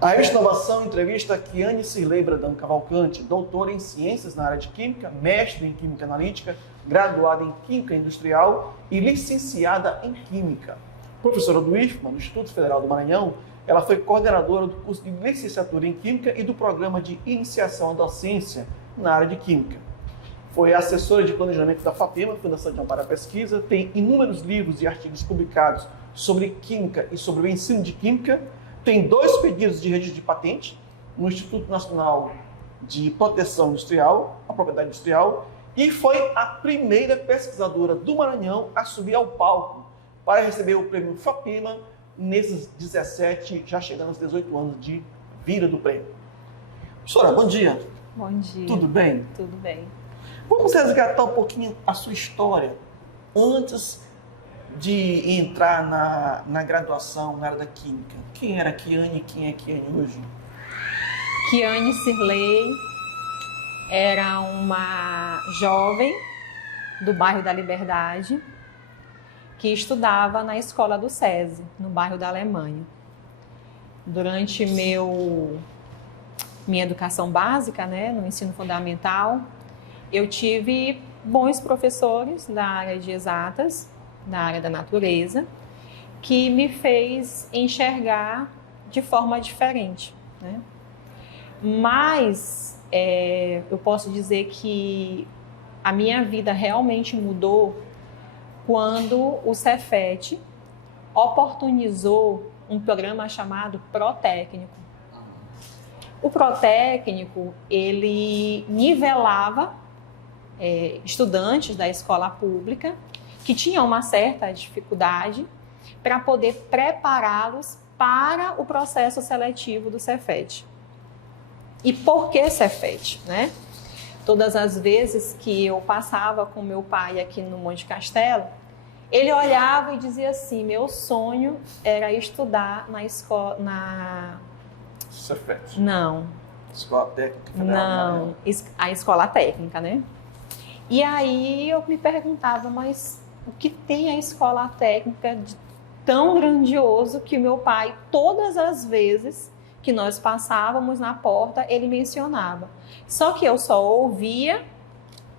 A Revista Inovação entrevista Kiane Cirlei Brandão Cavalcante, doutora em Ciências na área de Química, mestre em Química Analítica, graduada em Química Industrial e licenciada em Química. Professora do IFMA, do Instituto Federal do Maranhão, ela foi coordenadora do curso de licenciatura em Química e do programa de iniciação à docência na área de Química. Foi assessora de planejamento da FAPEMA, Fundação de Amparo à Pesquisa, tem inúmeros livros e artigos publicados sobre Química e sobre o ensino de Química, tem 2 pedidos de registro de patente no Instituto Nacional de Proteção Industrial, a Propriedade Industrial, e foi a primeira pesquisadora do Maranhão a subir ao palco para receber o prêmio FAPEMA nesses 17, já chegando aos 18 anos de vida do prêmio. Professora, bom dia. Bom dia. Tudo bem? Tudo bem. Vamos resgatar um pouquinho a sua história antes de entrar na graduação na área da Química. Quem era a Kiane e quem é Kiane hoje? Kiane Cirlei era uma jovem do bairro da Liberdade que estudava na escola do SESI, no bairro da Alemanha. Durante minha educação básica, no ensino fundamental, eu tive bons professores da área de exatas, da área da natureza, que me fez enxergar de forma diferente, Mas eu posso dizer que a minha vida realmente mudou quando o Cefet oportunizou um programa chamado Protécnico. O Protécnico, ele nivelava estudantes da escola pública que tinham uma certa dificuldade para poder prepará-los para o processo seletivo do Cefet. E por que Cefet, Todas as vezes que eu passava com meu pai aqui no Monte Castelo, ele olhava e dizia assim: meu sonho era estudar na escola... Cefet. Não. Escola Técnica Federal. Não, a escola técnica, E aí eu me perguntava, mas o que tem a escola técnica de tão grandioso que meu pai, todas as vezes que nós passávamos na porta, ele mencionava. Só que eu só ouvia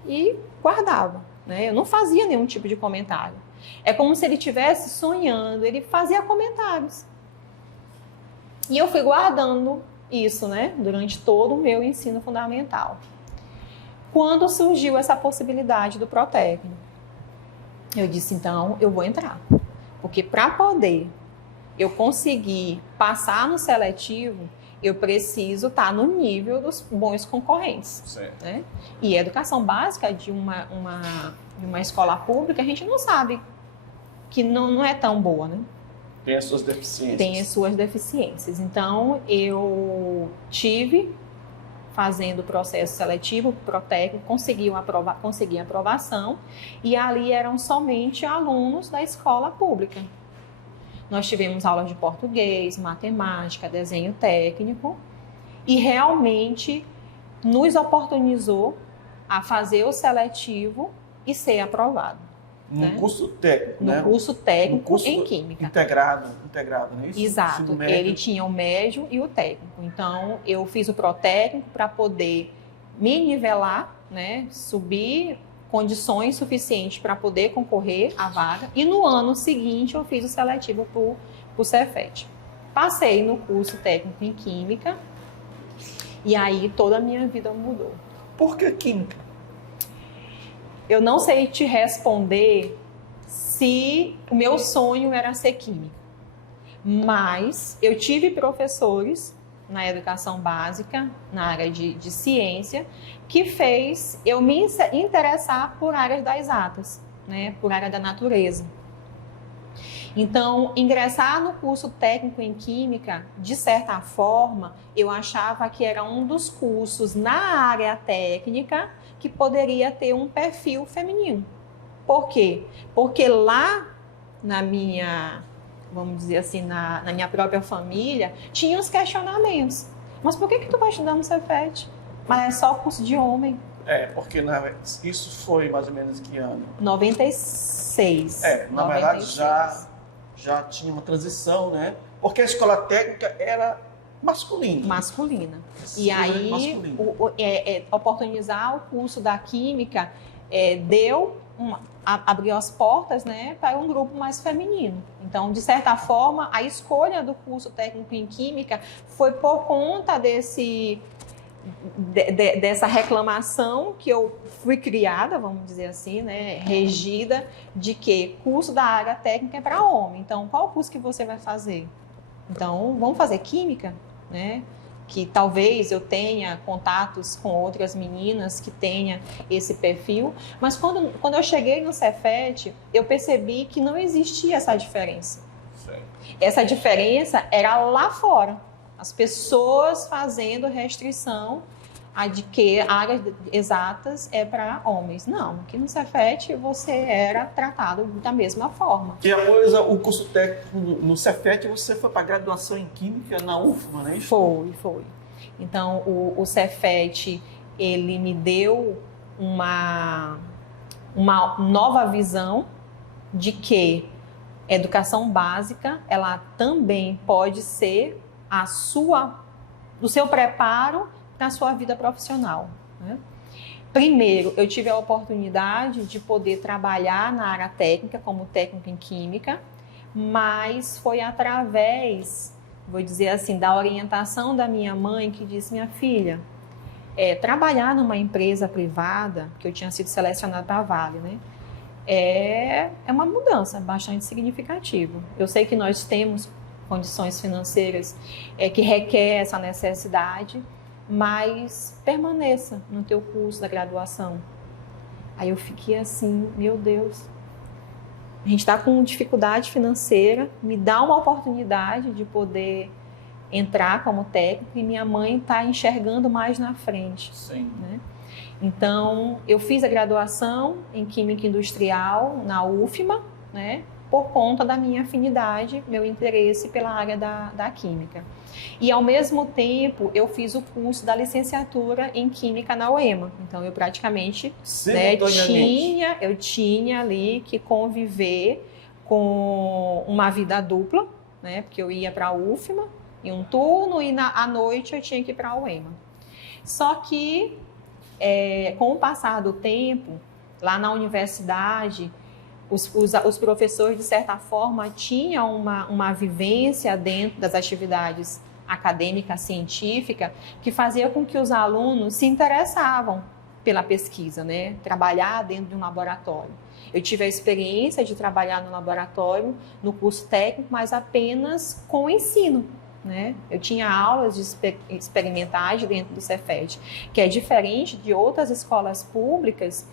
e guardava, Eu não fazia nenhum tipo de comentário. É como se ele estivesse sonhando, ele fazia comentários. E eu fui guardando isso, durante todo o meu ensino fundamental. Quando surgiu essa possibilidade do Protécnico, eu disse, então, eu vou entrar. Porque para poder eu conseguir passar no seletivo, eu preciso estar no nível dos bons concorrentes. Certo. E a educação básica de uma escola pública, a gente não sabe que não é tão boa, Tem as suas deficiências. Tem as suas deficiências. Então, eu tive, fazendo o processo seletivo, Protécnico, consegui a aprovação, e ali eram somente alunos da escola pública. Nós tivemos aulas de português, matemática, desenho técnico, e realmente nos oportunizou a fazer o seletivo e ser aprovado. No curso técnico, No curso técnico curso em Química. Integrado, não é isso? Exato, ele tinha o médio e o técnico. Então, eu fiz o protécnico para poder me nivelar, subir condições suficientes para poder concorrer à vaga. E no ano seguinte, eu fiz o seletivo para o Cefet. Passei no curso técnico em Química e aí toda a minha vida mudou. Por que Química? Eu não sei te responder se o meu sonho era ser química, mas eu tive professores na educação básica, na área de ciência, que fez eu me interessar por áreas das exatas, por área da natureza. Então, ingressar no curso técnico em Química, de certa forma, eu achava que era um dos cursos na área técnica que poderia ter um perfil feminino. Por quê? Porque lá na minha, vamos dizer assim, na minha própria família, tinha os questionamentos. Mas por que tu vai estudar no Cefet? Mas é só curso de homem. Porque isso foi mais ou menos que ano? 96. Na verdade já tinha uma transição, Porque a escola técnica era masculina. E aí, oportunizar o curso da Química abriu as portas, né, para um grupo mais feminino. Então, de certa forma, a escolha do curso técnico em Química foi por conta dessa reclamação que eu fui criada, vamos dizer assim, né, regida, de que curso da área técnica é para homem. Então, qual o curso que você vai fazer? Então, vamos fazer Química, né? Que talvez eu tenha contatos com outras meninas que tenham esse perfil. Mas quando eu cheguei no Cefet, eu percebi que não existia essa diferença. Sim. Essa diferença era lá fora. As pessoas fazendo restrição de que áreas exatas é para homens. Não, aqui no Cefet você era tratado da mesma forma. E após o curso técnico no Cefet, você foi para a graduação em Química na UFMA, não é isso? Foi. Então, o Cefet, ele me deu uma nova visão de que a educação básica, ela também pode ser o seu preparo para a sua vida profissional, né? Primeiro, eu tive a oportunidade de poder trabalhar na área técnica, como técnico em Química, mas foi através, vou dizer assim, da orientação da minha mãe, que disse: minha filha, trabalhar numa empresa privada, que eu tinha sido selecionada para a Vale, né? É uma mudança bastante significativa. Eu sei que nós temos condições financeiras que requer essa necessidade, mas permaneça no teu curso da graduação. Aí eu fiquei assim, meu Deus, a gente está com dificuldade financeira, me dá uma oportunidade de poder entrar como técnico e minha mãe está enxergando mais na frente. Sim. Né? Então, eu fiz a graduação em Química Industrial na UFMA, né? Por conta da minha afinidade, meu interesse pela área da Química. E, ao mesmo tempo, eu fiz o curso da licenciatura em Química na UEMA. Então, eu praticamente eu tinha ali que conviver com uma vida dupla, né? Porque eu ia para a UFMA em um turno e à noite eu tinha que ir para a UEMA. Só que, com o passar do tempo, lá na universidade, os professores, de certa forma, tinham uma vivência dentro das atividades acadêmicas, científicas, que fazia com que os alunos se interessavam pela pesquisa, né? Trabalhar dentro de um laboratório. Eu tive a experiência de trabalhar no laboratório, no curso técnico, mas apenas com o ensino, né? Eu tinha aulas de experimentais dentro do Cefet, que é diferente de outras escolas públicas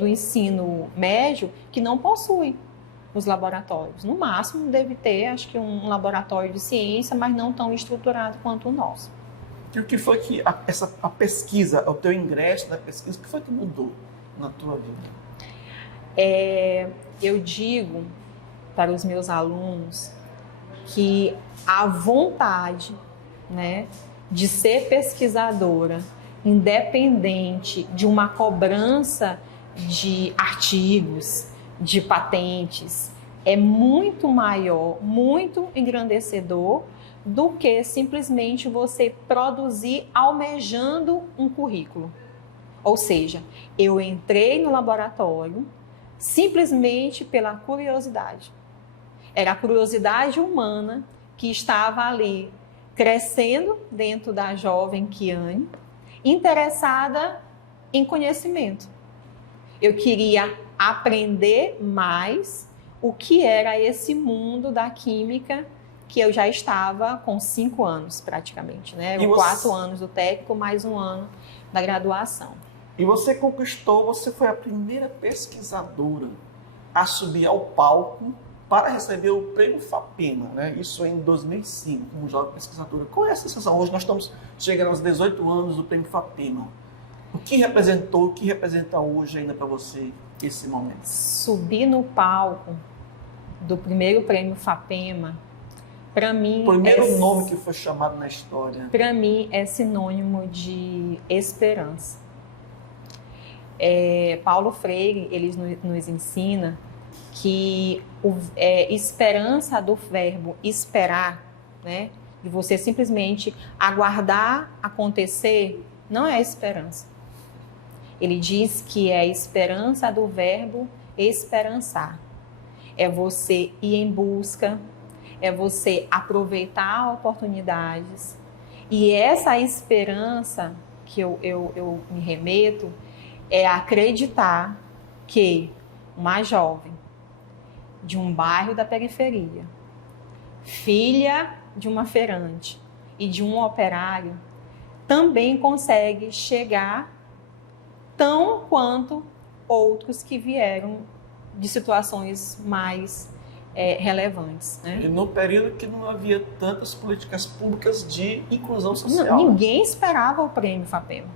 do ensino médio, que não possuem os laboratórios. No máximo, deve ter, acho que um laboratório de ciência, mas não tão estruturado quanto o nosso. E o que foi que a pesquisa, o teu ingresso da pesquisa, o que foi que mudou na tua vida? Eu digo para os meus alunos que a vontade, né, de ser pesquisadora, independente de uma cobrança de artigos, de patentes, é muito maior, muito engrandecedor do que simplesmente você produzir almejando um currículo. Ou seja, eu entrei no laboratório simplesmente pela curiosidade. Era a curiosidade humana que estava ali crescendo dentro da jovem Kiane, interessada em conhecimento. Eu queria aprender mais o que era esse mundo da química, que eu já estava com 5 anos praticamente, né? 4 anos do técnico, mais 1 ano da graduação. E você foi a primeira pesquisadora a subir ao palco para receber o prêmio FAPEMA, né? Isso em 2005, como jovem pesquisadora. Qual é a sensação? Hoje nós estamos chegando aos 18 anos do prêmio FAPEMA. O que representa hoje ainda para você esse momento? Subir no palco do primeiro prêmio FAPEMA, para mim... O primeiro nome que foi chamado na história. Para mim é sinônimo de esperança. Paulo Freire, ele nos ensina que esperança do verbo esperar, né, de você simplesmente aguardar acontecer, não é esperança. Ele diz que é a esperança do verbo esperançar. É você ir em busca, é você aproveitar oportunidades. E essa esperança que eu me remeto é acreditar que uma jovem de um bairro da periferia, filha de uma feirante e de um operário, também consegue chegar tão quanto outros que vieram de situações mais relevantes. Né? E no período que não havia tantas políticas públicas de inclusão social. Ninguém esperava o prêmio FAPEMA.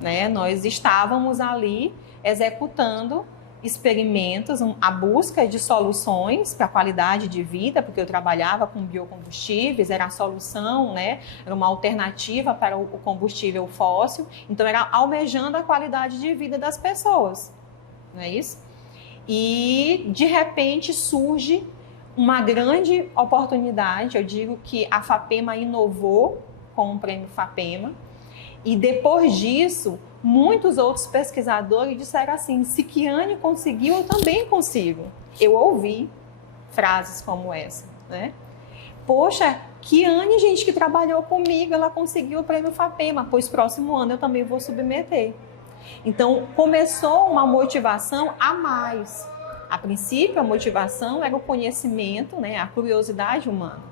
Né? Nós estávamos ali executando experimentos, a busca de soluções para a qualidade de vida, porque eu trabalhava com biocombustíveis, era a solução, né? Era uma alternativa para o combustível fóssil, então era almejando a qualidade de vida das pessoas, não é isso? E de repente surge uma grande oportunidade, eu digo que a FAPEMA inovou com o prêmio FAPEMA, e depois disso, muitos outros pesquisadores disseram assim, se Kiane conseguiu, eu também consigo. Eu ouvi frases como essa, né? Poxa, Kiane, gente que trabalhou comigo, ela conseguiu o prêmio FAPEMA, pois próximo ano eu também vou submeter. Então, começou uma motivação a mais. A princípio, a motivação era o conhecimento, né, a curiosidade humana.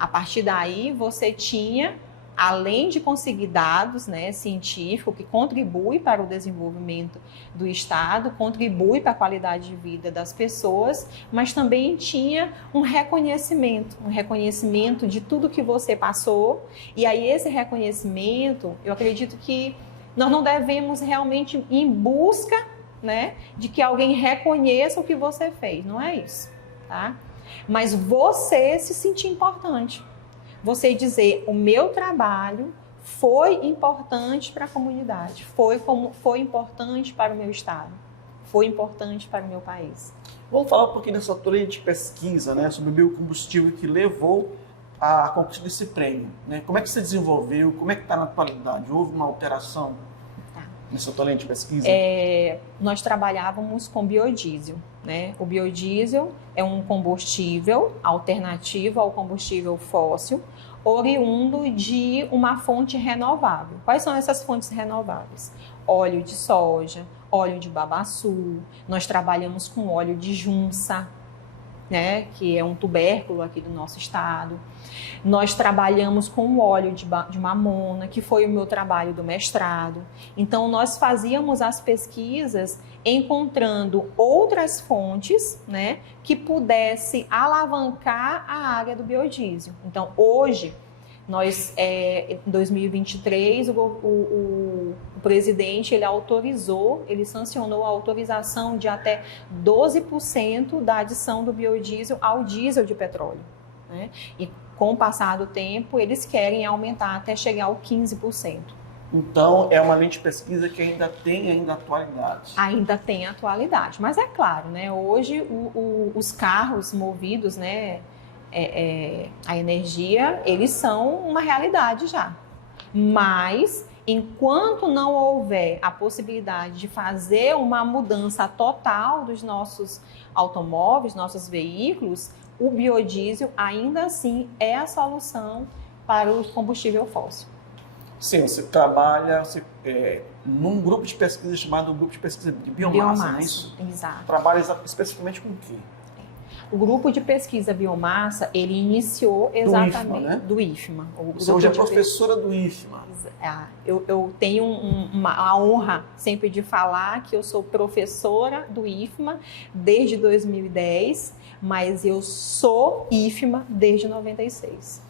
A partir daí, você tinha, além de conseguir dados, né, científicos que contribuem para o desenvolvimento do Estado, contribui para a qualidade de vida das pessoas, mas também tinha um reconhecimento de tudo que você passou. E aí esse reconhecimento, eu acredito que nós não devemos realmente ir em busca, né, de que alguém reconheça o que você fez, não é isso, tá? Mas você se sentir importante. Você dizer, o meu trabalho foi importante para a comunidade, foi importante para o meu estado, foi importante para o meu país. Vamos falar um pouquinho dessa autoria de pesquisa, né, sobre o biocombustível que levou à conquista desse prêmio. Né? Como é que você desenvolveu? Como é que está na atualidade? Houve uma alteração nessa autoria de pesquisa? Nós trabalhávamos com biodiesel. Né? O biodiesel é um combustível alternativo ao combustível fóssil, oriundo de uma fonte renovável. Quais são essas fontes renováveis? Óleo de soja, óleo de babaçu, nós trabalhamos com óleo de junça, né? Que é um tubérculo aqui do nosso estado. Nós trabalhamos com óleo de mamona, que foi o meu trabalho do mestrado. Então, nós fazíamos as pesquisas encontrando outras fontes, né, que pudesse alavancar a área do biodiesel. Então, hoje, nós, em 2023, o presidente ele sancionou a autorização de até 12% da adição do biodiesel ao diesel de petróleo. Né? E com o passar do tempo, eles querem aumentar até chegar ao 15%. Então, é uma linha de pesquisa que ainda tem atualidade. Ainda tem atualidade, mas é claro, né? Hoje os carros movidos, né, a energia, eles são uma realidade já. Mas, enquanto não houver a possibilidade de fazer uma mudança total dos nossos automóveis, nossos veículos, o biodiesel ainda assim é a solução para o combustível fóssil. Sim, você trabalha num grupo de pesquisa chamado Grupo de Pesquisa de Biomassa, não é isso? Exato. Trabalha especificamente com o quê? O grupo de pesquisa biomassa, ele iniciou exatamente do IFMA. Você hoje é professora do IFMA. Eu tenho a honra sempre de falar que eu sou professora do IFMA desde 2010, mas eu sou IFMA desde 96.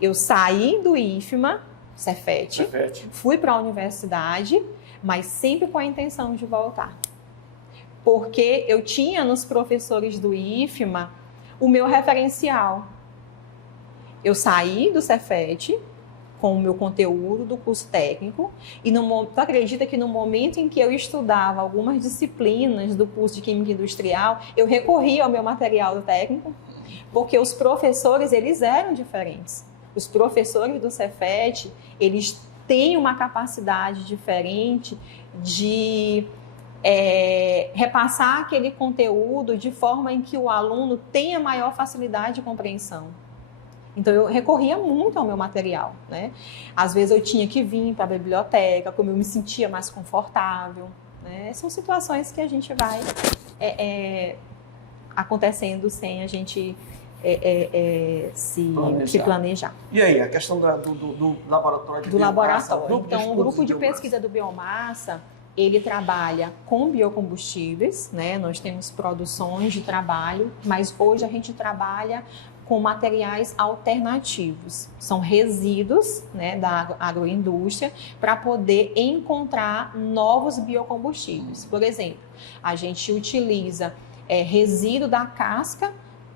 Eu saí do IFMA, Cefet, fui para a universidade, mas sempre com a intenção de voltar. Porque eu tinha nos professores do IFMA o meu referencial. Eu saí do Cefet com o meu conteúdo do curso técnico e tu acredita que no momento em que eu estudava algumas disciplinas do curso de Química Industrial, eu recorri ao meu material técnico, porque os professores, eles eram diferentes. Os professores do Cefet, eles têm uma capacidade diferente de repassar aquele conteúdo de forma em que o aluno tenha maior facilidade de compreensão. Então, eu recorria muito ao meu material, né? Às vezes, eu tinha que vir para a biblioteca, como eu me sentia mais confortável, né? São situações que a gente vai acontecendo sem a gente se planejar. E aí, a questão do laboratório de biomassa? Então, o grupo de pesquisa do biomassa, ele trabalha com biocombustíveis, né? Nós temos produções de trabalho, mas hoje a gente trabalha com materiais alternativos. São resíduos, né, da agroindústria para poder encontrar novos biocombustíveis. Por exemplo, a gente utiliza resíduo da casca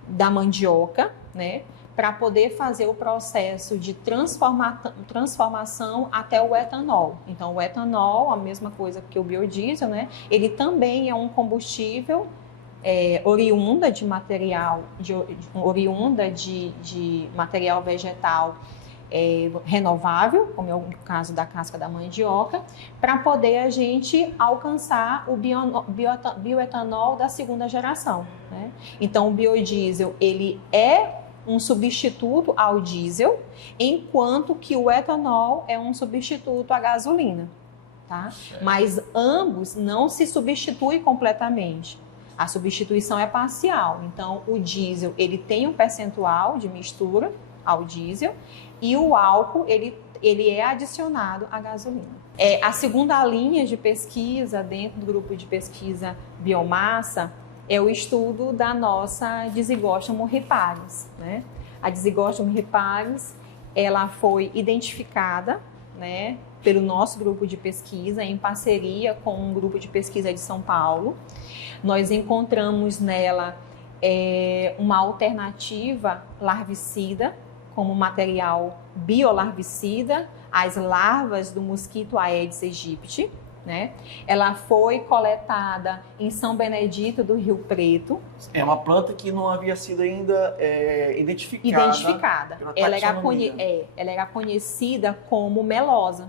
da mandioca, né, para poder fazer o processo de transformação até o etanol. Então, o etanol, a mesma coisa que o biodiesel, né, ele também é um combustível oriunda de material, de material vegetal renovável, como é o caso da casca da mandioca, para poder a gente alcançar o bioetanol da segunda geração, né? Então, o biodiesel, ele é um substituto ao diesel, enquanto que o etanol é um substituto à gasolina, tá? Mas ambos não se substituem completamente. A substituição é parcial. Então, o diesel, ele tem um percentual de mistura ao diesel e o álcool, ele é adicionado à gasolina. A segunda linha de pesquisa dentro do grupo de pesquisa biomassa é o estudo da nossa Disigostum riparis, né? A Disigostum riparis, ela foi identificada, né, pelo nosso grupo de pesquisa em parceria com um grupo de pesquisa de São Paulo. Nós encontramos nela uma alternativa larvicida como material biolarvicida às larvas do mosquito Aedes aegypti, né? Ela foi coletada em São Benedito do Rio Preto. É uma planta que não havia sido ainda identificada. Ela era conhecida como melosa,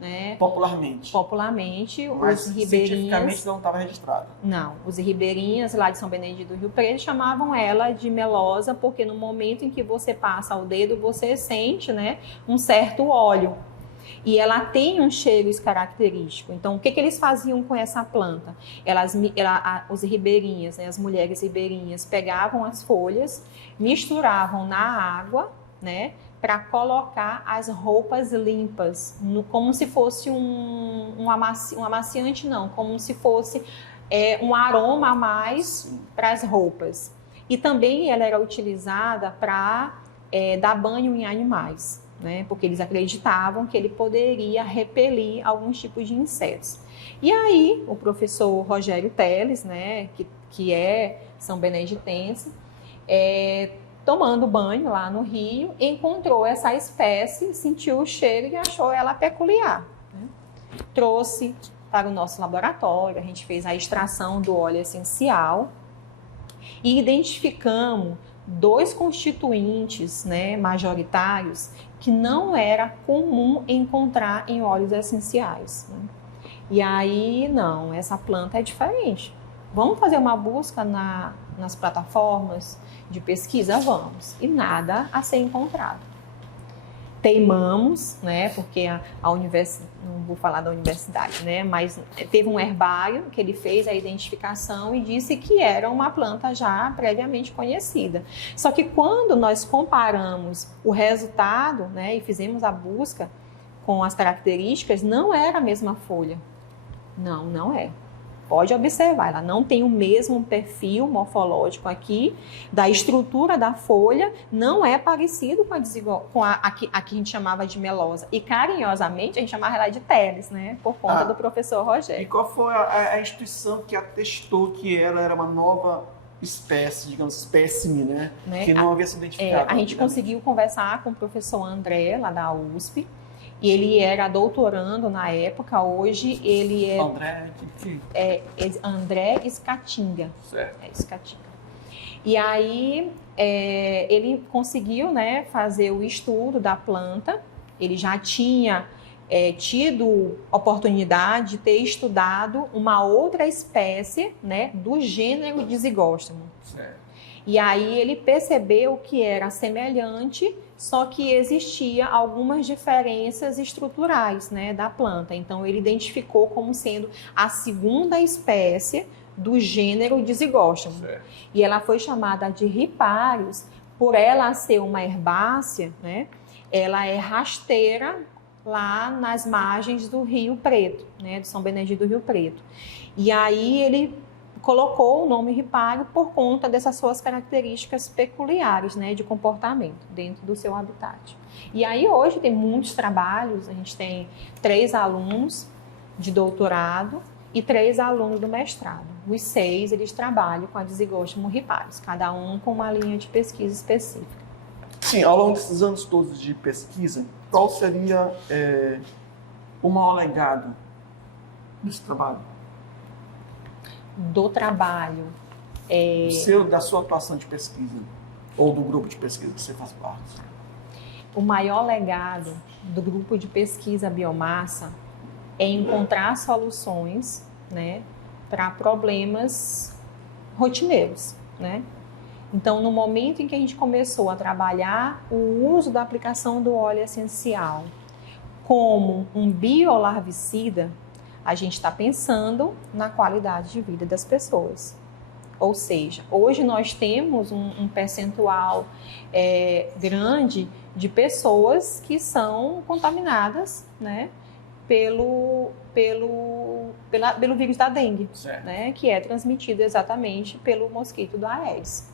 né? Popularmente, mas os ribeirinhas... cientificamente não estava registrada. Não, os ribeirinhas lá de São Benedito do Rio Preto chamavam ela de melosa, porque no momento em que você passa o dedo, você sente, né, um certo óleo. E ela tem um cheiro característico. Então, o que eles faziam com essa planta? Os ribeirinhas, né, as mulheres ribeirinhas, pegavam as folhas, misturavam na água, né, para colocar as roupas limpas, como se fosse um amaciante, não, como se fosse um aroma a mais para as roupas. E também ela era utilizada para dar banho em animais, né, porque eles acreditavam que ele poderia repelir alguns tipos de insetos. E aí, o professor Rogério Teles, né, que é são beneditense, tomando banho lá no rio, encontrou essa espécie, sentiu o cheiro e achou ela peculiar, né? Trouxe para o nosso laboratório, a gente fez a extração do óleo essencial e identificamos 2 constituintes, né, majoritários que não era comum encontrar em óleos essenciais, né? E aí, não, essa planta é diferente. Vamos fazer uma busca nas plataformas de pesquisa? Vamos. E nada a ser encontrado. Teimamos, né, porque a universidade, não vou falar da universidade, né, mas teve um herbário que ele fez a identificação e disse que era uma planta já previamente conhecida. Só que quando nós comparamos o resultado, né, e fizemos a busca com as características, não era a mesma folha. Não é. Pode observar, ela não tem o mesmo perfil morfológico aqui, da estrutura da folha, não é parecido com a que a gente chamava de melosa. E carinhosamente a gente chamava ela de Teles, né? Por conta do professor Rogério. E qual foi a instituição que atestou que ela era uma nova espécie, digamos, espécime, né? Que não havia sido identificada? A gente conseguiu conversar com o professor André, lá da USP. E ele era doutorando na época, hoje ele André Scatinga. André Scatinga. Certo. Scatinga. E aí ele conseguiu, né, fazer o estudo da planta. Ele já tinha tido oportunidade de ter estudado uma outra espécie, né, do gênero Disigóstomo. Certo. E aí ele percebeu que era semelhante, só que existia algumas diferenças estruturais, né, da planta. Então ele identificou como sendo a segunda espécie do gênero Disigóstomo. Certo. E ela foi chamada de Riparius por ela ser uma herbácea, né? Ela é rasteira lá nas margens do Rio Preto, né, de São Benedito do Rio Preto. E aí ele colocou o nome ripário por conta dessas suas características peculiares, né, de comportamento dentro do seu habitat. E aí hoje tem muitos trabalhos, a gente tem 3 alunos de doutorado e 3 alunos do mestrado. Os 6, eles trabalham com a Disigóstomo riparius, cada um com uma linha de pesquisa específica. Sim, ao longo desses anos todos de pesquisa, qual seria o maior legado desse trabalho? Do trabalho. Da sua atuação de pesquisa, ou do grupo de pesquisa que você faz parte? O maior legado do grupo de pesquisa biomassa é encontrar soluções, né, para problemas rotineiros, né? Então, no momento em que a gente começou a trabalhar o uso da aplicação do óleo essencial como um biolarvicida, a gente está pensando na qualidade de vida das pessoas. Ou seja, hoje nós temos um percentual grande de pessoas que são contaminadas, né, pelo vírus da dengue, né, que é transmitido exatamente pelo mosquito do Aedes.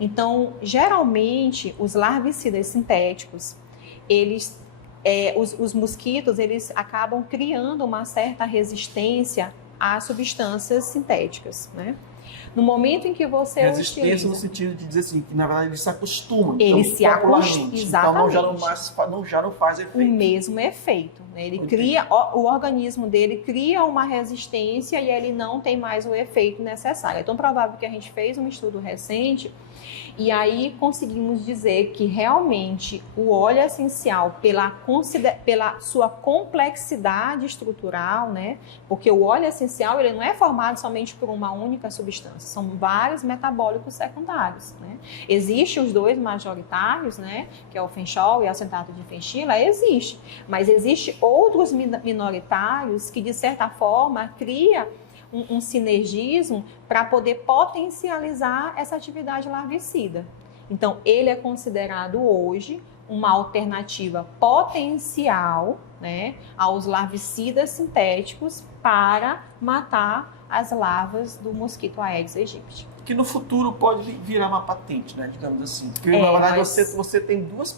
Então, geralmente, os larvicidas sintéticos, os mosquitos, eles acabam criando uma certa resistência a substâncias sintéticas, né? No momento em que você resistência no sentido de dizer assim, que na verdade ele se acostuma. Ele se acostuma, exatamente. Então já não faz efeito. O mesmo efeito, né? Ele cria, o organismo dele cria uma resistência e ele não tem mais o efeito necessário. É tão provável que a gente fez um estudo recente e aí conseguimos dizer que realmente o óleo essencial, pela sua complexidade estrutural, né? Porque o óleo essencial ele não é formado somente por uma única substância, são vários metabólicos secundários, né? Existem os 2 majoritários, né? Que é o fenchol e o acetato de fenchila, existe. Mas existem outros minoritários que, de certa forma, cria um sinergismo para poder potencializar essa atividade larvicida. Então, ele é considerado hoje uma alternativa potencial, né, aos larvicidas sintéticos para matar as larvas do mosquito Aedes aegypti. Que no futuro pode virar uma patente, né, digamos assim. Porque, na verdade, você tem 2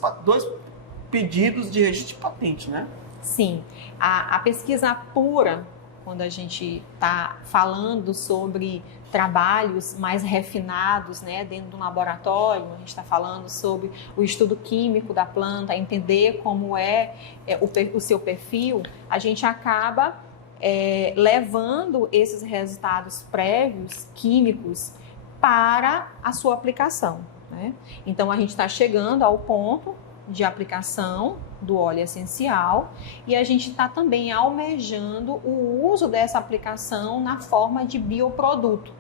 pedidos de registro de patente, né? Sim. A pesquisa pura, quando a gente está falando sobre trabalhos mais refinados, né, dentro do laboratório, a gente está falando sobre o estudo químico da planta, entender como o seu perfil, a gente acaba levando esses resultados prévios químicos para a sua aplicação, né? Então, a gente está chegando ao ponto de aplicação do óleo essencial e a gente está também almejando o uso dessa aplicação na forma de bioproduto.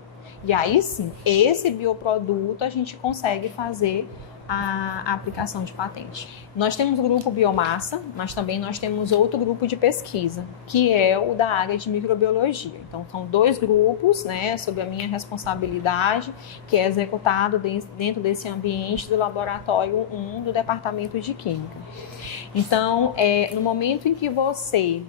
E aí sim, esse bioproduto a gente consegue fazer a aplicação de patente. Nós temos o grupo biomassa, mas também nós temos outro grupo de pesquisa, que é o da área de microbiologia. Então, são 2 grupos, né, sob a minha responsabilidade, que é executado dentro desse ambiente do laboratório 1 do Departamento de Química. Então, no momento em que você,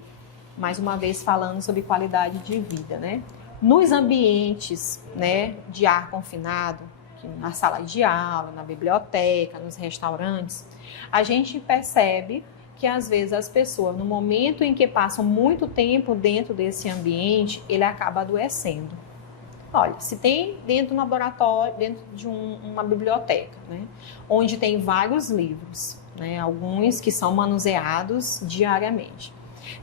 mais uma vez falando sobre qualidade de vida, né, nos ambientes, né, de ar confinado, na sala de aula, na biblioteca, nos restaurantes, a gente percebe que às vezes as pessoas, no momento em que passam muito tempo dentro desse ambiente, ele acaba adoecendo. Olha, se tem dentro do laboratório, dentro de uma biblioteca, né, onde tem vários livros, né, alguns que são manuseados diariamente.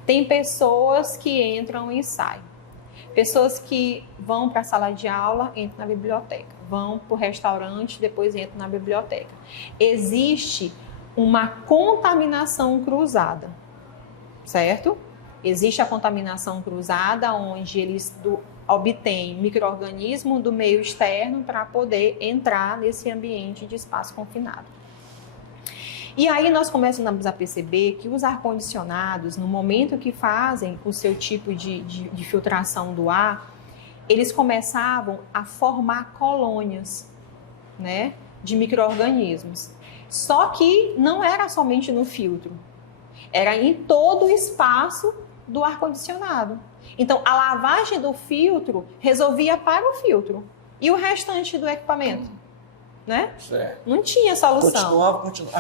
Tem pessoas que entram e saem. Pessoas que vão para a sala de aula, entram na biblioteca. vão para o restaurante, depois entram na biblioteca. Existe uma contaminação cruzada, certo? Existe a contaminação cruzada, onde eles obtêm micro-organismo do meio externo para poder entrar nesse ambiente de espaço confinado. E aí nós começamos a perceber que os ar-condicionados, no momento que fazem o seu tipo de filtração do ar, eles começavam a formar colônias, né, de micro-organismos. Só que não era somente no filtro, era em todo o espaço do ar-condicionado. Então, a lavagem do filtro resolvia para o filtro. E o restante do equipamento? Né? Não tinha solução.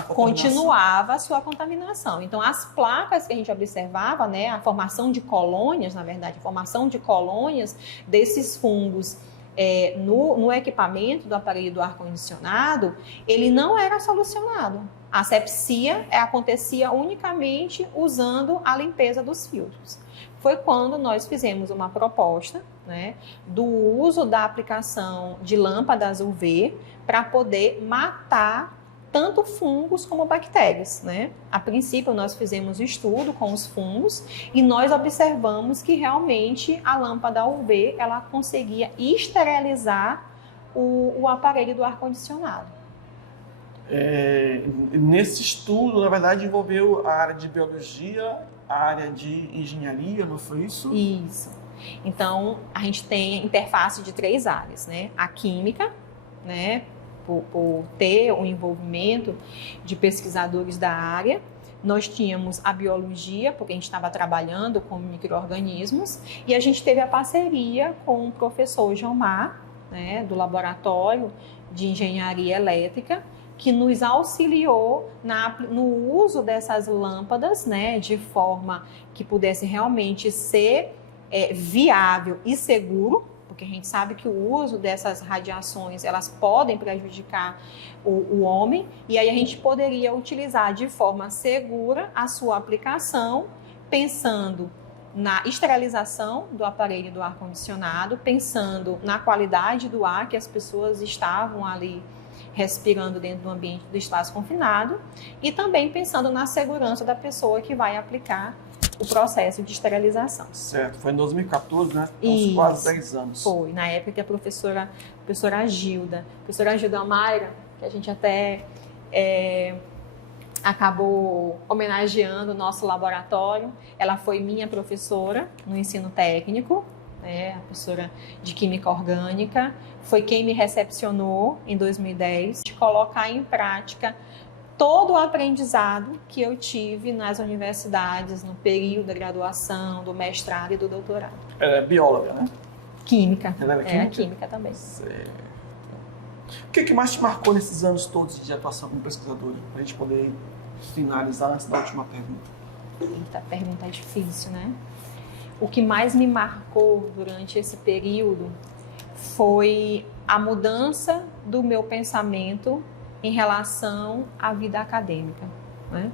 Continuava a sua contaminação. Então, as placas que a gente observava, né, a formação de colônias, na verdade, a formação de colônias desses fungos no equipamento do aparelho do ar-condicionado, ele não era solucionado. A asepsia acontecia unicamente usando a limpeza dos filtros. Foi quando nós fizemos uma proposta, né, do uso da aplicação de lâmpadas UV para poder matar tanto fungos como bactérias, né? A princípio, nós fizemos um estudo com os fungos e nós observamos que realmente a lâmpada UV ela conseguia esterilizar o aparelho do ar-condicionado. Nesse estudo, na verdade, envolveu a área de biologia, a área de engenharia, não foi isso? Isso. Então, a gente tem a interface de 3 áreas, né? A química, né? Por ter o envolvimento de pesquisadores da área. Nós tínhamos a biologia, porque a gente estava trabalhando com micro-organismos, e a gente teve a parceria com o professor Gilmar, né, do Laboratório de Engenharia Elétrica, que nos auxiliou no uso dessas lâmpadas, né, de forma que pudesse realmente ser viável e seguro, porque a gente sabe que o uso dessas radiações, elas podem prejudicar o homem, e aí a gente poderia utilizar de forma segura a sua aplicação, pensando na esterilização do aparelho do ar-condicionado, pensando na qualidade do ar que as pessoas estavam ali respirando dentro do ambiente do espaço confinado, e também pensando na segurança da pessoa que vai aplicar o processo de esterilização. Certo, foi em 2014, né? Uns quase 10 anos. Foi, na época que a professora Gilda Mayra, que a gente até acabou homenageando o nosso laboratório, ela foi minha professora no ensino técnico, né, a professora de Química Orgânica, foi quem me recepcionou em 2010, de colocar em prática todo o aprendizado que eu tive nas universidades, no período da graduação, do mestrado e do doutorado. Ela é bióloga, né? Química. Ela era química? Química também. Certo. O que mais te marcou nesses anos todos de atuação como pesquisadora? Para a gente poder finalizar antes da última pergunta. Eita, pergunta é difícil, né? O que mais me marcou durante esse período foi a mudança do meu pensamento em relação à vida acadêmica, né?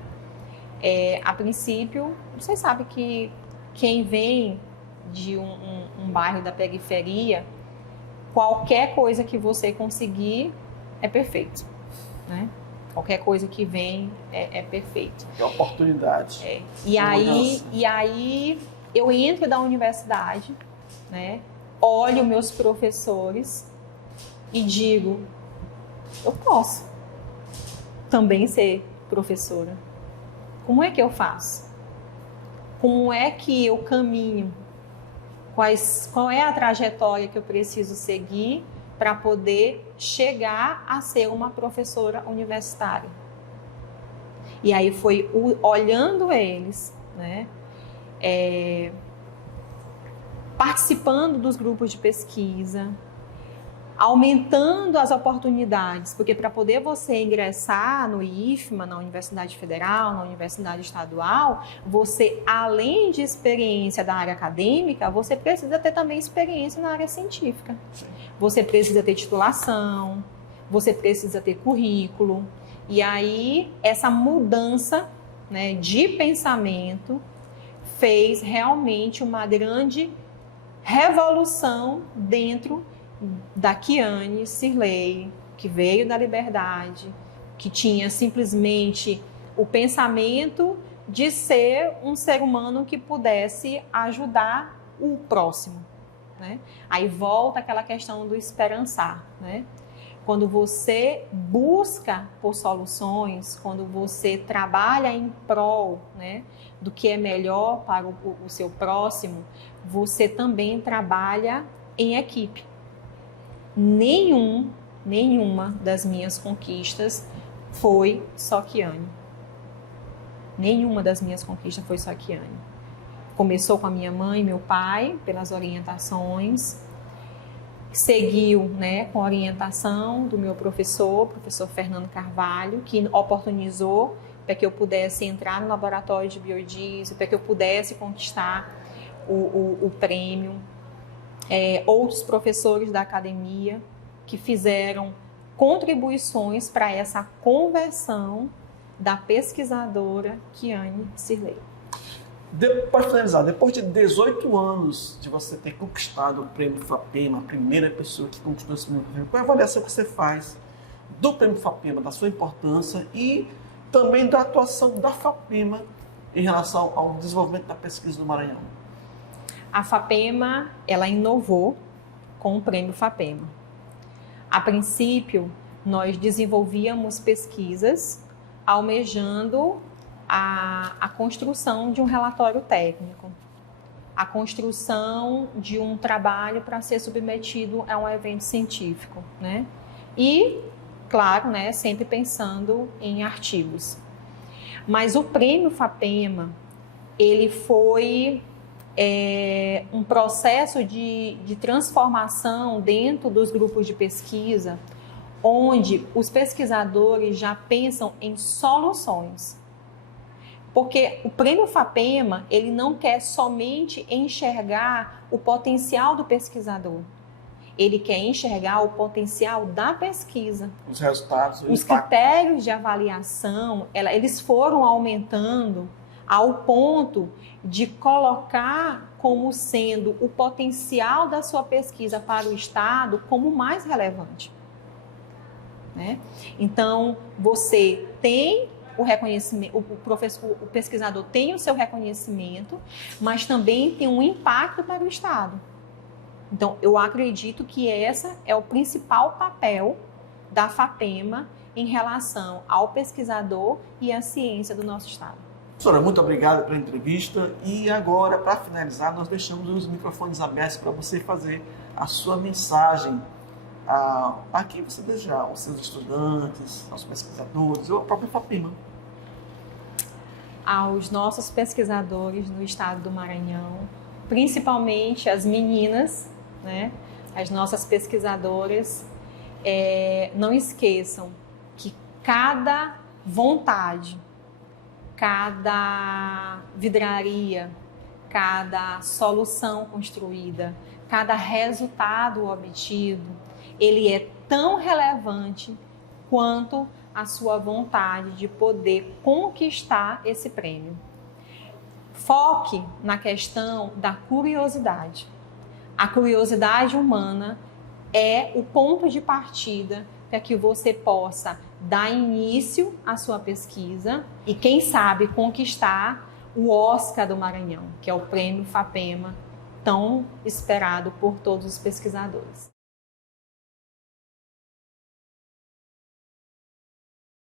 A princípio, você sabe que quem vem de um bairro da periferia, qualquer coisa que você conseguir é perfeito, né? Qualquer coisa que vem é perfeito. É oportunidade. E aí eu entro da universidade, né? Olho meus professores e digo, eu posso também ser professora. Como é que eu faço? Como é que eu caminho? Qual é a trajetória que eu preciso seguir para poder chegar a ser uma professora universitária? E aí foi olhando eles, né? Participando dos grupos de pesquisa, aumentando as oportunidades, porque para poder você ingressar no IFMA, na Universidade Federal, na Universidade Estadual, você, além de experiência da área acadêmica, você precisa ter também experiência na área científica. Sim. Você precisa ter titulação, você precisa ter currículo, e aí essa mudança, né, de pensamento fez realmente uma grande revolução dentro da Kiane Cirlei, que veio da Liberdade, que tinha simplesmente o pensamento de ser um ser humano que pudesse ajudar o próximo, né? Aí volta aquela questão do esperançar, né? Quando você busca por soluções, quando você trabalha em prol, né, do que é melhor para o seu próximo, você também trabalha em equipe. Nenhuma das minhas conquistas foi só Kiane. Nenhuma das minhas conquistas foi só Kiane. Começou com a minha mãe e meu pai, pelas orientações. Seguiu, né, com a orientação do meu professor Fernando Carvalho, que oportunizou para que eu pudesse entrar no laboratório de biodiesel, para que eu pudesse conquistar o prêmio. Outros professores da academia que fizeram contribuições para essa conversão da pesquisadora Kiane Cirlei. Para finalizar, depois de 18 anos de você ter conquistado o Prêmio FAPEMA, a primeira pessoa que conquistou esse prêmio, qual é a avaliação que você faz do Prêmio FAPEMA, da sua importância e também da atuação da FAPEMA em relação ao desenvolvimento da pesquisa do Maranhão? A FAPEMA, ela inovou com o Prêmio FAPEMA. A princípio, nós desenvolvíamos pesquisas almejando a construção de um relatório técnico, a construção de um trabalho para ser submetido a um evento científico, né? E, claro, né, sempre pensando em artigos. Mas o Prêmio FAPEMA, ele foi um processo de transformação dentro dos grupos de pesquisa, onde os pesquisadores já pensam em soluções. Porque o Prêmio FAPEMA, ele não quer somente enxergar o potencial do pesquisador. Ele quer enxergar o potencial da pesquisa. Os resultados, os critérios de avaliação, eles foram aumentando ao ponto de colocar como sendo o potencial da sua pesquisa para o Estado como mais relevante, né? Então, você tem o reconhecimento, o pesquisador tem o seu reconhecimento, mas também tem um impacto para o Estado. Então, eu acredito que esse é o principal papel da FAPEMA em relação ao pesquisador e à ciência do nosso Estado. Professora, muito obrigado pela entrevista e agora, para finalizar, nós deixamos os microfones abertos para você fazer a sua mensagem a quem você desejar, aos seus estudantes, aos pesquisadores ou à própria FAPEMA. Aos nossos pesquisadores no estado do Maranhão, principalmente as meninas, né? As nossas pesquisadoras, não esqueçam que cada vontade, cada vidraria, cada solução construída, cada resultado obtido, ele é tão relevante quanto a sua vontade de poder conquistar esse prêmio. Foque na questão da curiosidade. A curiosidade humana é o ponto de partida para que você possa dar início à sua pesquisa e, quem sabe, conquistar o Oscar do Maranhão, que é o Prêmio FAPEMA, tão esperado por todos os pesquisadores.